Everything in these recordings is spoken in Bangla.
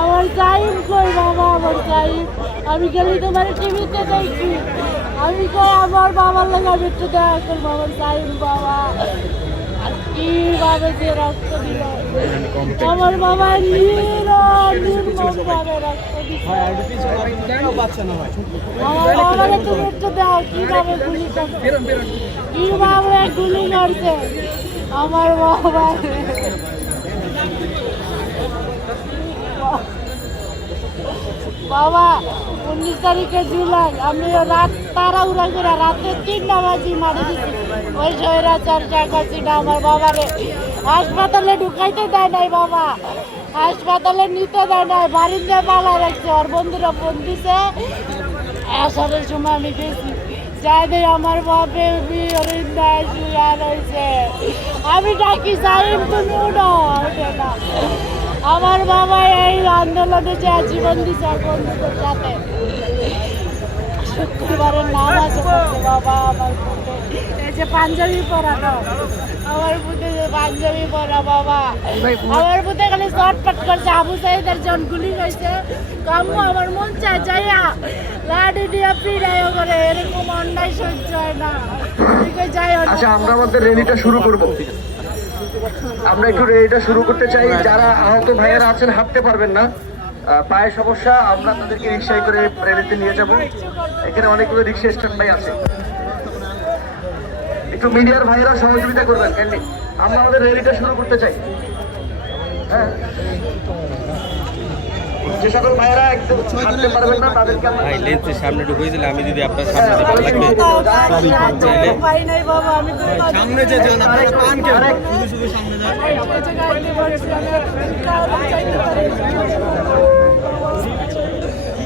আমার টাইম কই বাবা, আমার টাইম আমি গেলি তোমার টিভিতে দেখছি আমি কই আমার বাবার লাগে আমি একটু দেখা করব, আমার বাবা। আর আমার বাবা কীভাবে গুলি করছে। আমার বাবা। বাবা, উনিশ তারিখে জুলাই, আমি রাত তাড়াহুড়া করে রাতে তিনটা বাজি মারি দিচ্ছি ওই স্বৈরাচার চাকাছিটা আমার বাবারে হাসপাতালে ঢুকাইতে দেয় নাই বাবা। হাসপাতালে নিতে দেয় নাই বাড়িতে পালা রাখছে, ওর বন্ধুরা ফোন দিছে। আসারের সময় আমি গেছি। যাই দেয় আমার বাপে বিরিন্দায় শুয়া রয়েছে। আমি ডাকি সাইন তুমি উঠো। না আমার বাবা এই আন্দোলনে যে জীবন দিচ্ছে বন্ধুদের সাথে শুক্রবারের নামাজ পড়ছে বাবা আমার বুকে এই যে পাঞ্জাবি পরানো আমার বুকে যে পাঞ্জাবি পরা বাবা আমার খালি করছে আবু সাইদের জন গুলি হয়েছে কামু আমার মন চায় যাইয়া লাডি দিয়া পিড়াইও করে এরকম অন্যায় সহ্য হয় না ঠিক আছে যাই। আচ্ছা আমরা আমাদের র্যালিটা শুরু করব আমরা একটু রেডিটা শুরু করতে চাই। যারা আহত ভাইয়েরা আছেন, হাঁটতে পারবেন না। পায়ে সমস্যা, আমরা তাদেরকে রিক্সায় করে রেডিতে নিয়ে যাব। এখানে অনেকগুলো রিক্সা স্ট্যান্ড ভাই আছে। একটু মিডিয়ার ভাইয়েরা সহযোগিতা করবেন, কেন আমরা আমাদের রেডিটা শুরু করতে চাই। হ্যাঁ। যে সকল ভাইয়েরা একদম হাঁটতে পারবেন না তাদেরকে ভাই লেন্সের সামনে ঢুকিয়ে আমি যদি আপনার সামনে দিতে লাগবে? সামনে যে যান আপনার পান কেন? শুধু শুধু সামনে যান।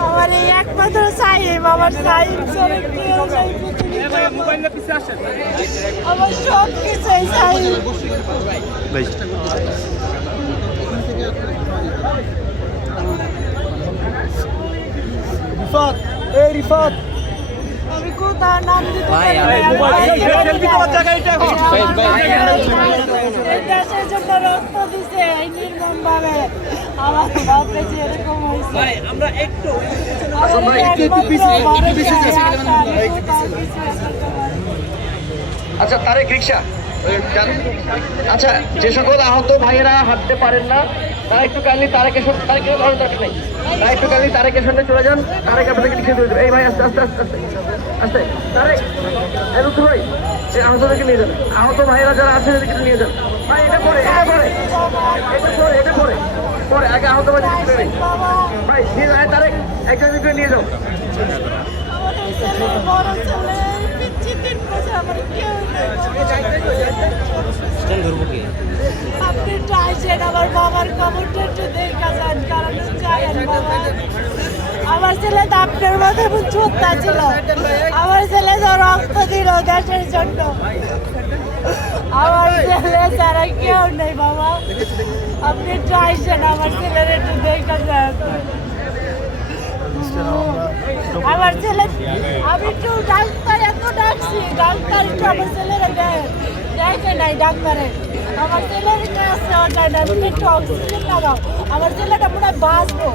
আমার এই একমাত্র সাহেব আমার সব সাহেব। রিফাত এই রিফাত। আমি নাম দিতে পারি। আমার দেশের জন্য রক্ত দিছে এই নির্মম ভাবে যে এরকম হয়েছে। একটু-। আচ্ছা তারেক রিক্সা। আচ্ছা যে সকল আহত ভাইয়েরা হাঁটতে পারেন না, তারা একটু কালি সঙ্গে তারেকের ভালো দরকার নেই। তারা একটু কালি তারেকের সঙ্গে চলে যান, তারেক আপনাদেরকে লিখে দিয়ে দেবে। এই ভাই, আস্তে আস্তে আস্তে আস্তে আস্তে। তারেক, এই রুদ্র ভাই, এই আহতদেরকে নিয়ে যান। আহত ভাইয়েরা যারা আছে, এদেরকে নিয়ে যান। ভাই, এটা পরে এটা পরে। এটা পরে এটা পরে। পরে, আগে আহত ভাই ভাই নিয়ে যান তারেক, একজন একজন নিয়ে যাও। বড় ছেলে পিচ্ছি তিন বছর আমার কেউ ধরবো কি? আপনি একটু আসেন আমার বাবার খবরটা একটু দেখা যান কারণ জানেন বাবা আমার ছেলে তো আপনার মাথায় যোদ্ধা ছিল। আমার ছেলে তো রক্ত দিল দেশের জন্য। আমার ছেলে তারা কেউ নেই, বাবা। আপনি একটু আসেন আমার ছেলের একটু দেখা যান আমার ছেলে আমি একটু ডাক্তার, এত ডাকছি, ডাক্তার একটু আমার ছেলেরা দেয় দেখে নাই ডাক্তারে। আমার ছেলের কাছে যায় না তুমি একটু অক্সিজেন লাগাও। আমার ছেলেটা মনে হয় বাঁচবো।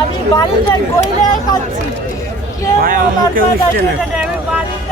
আমি বাড়িতে গইলে খাচ্ছি। কেউ আমার বাড়িতে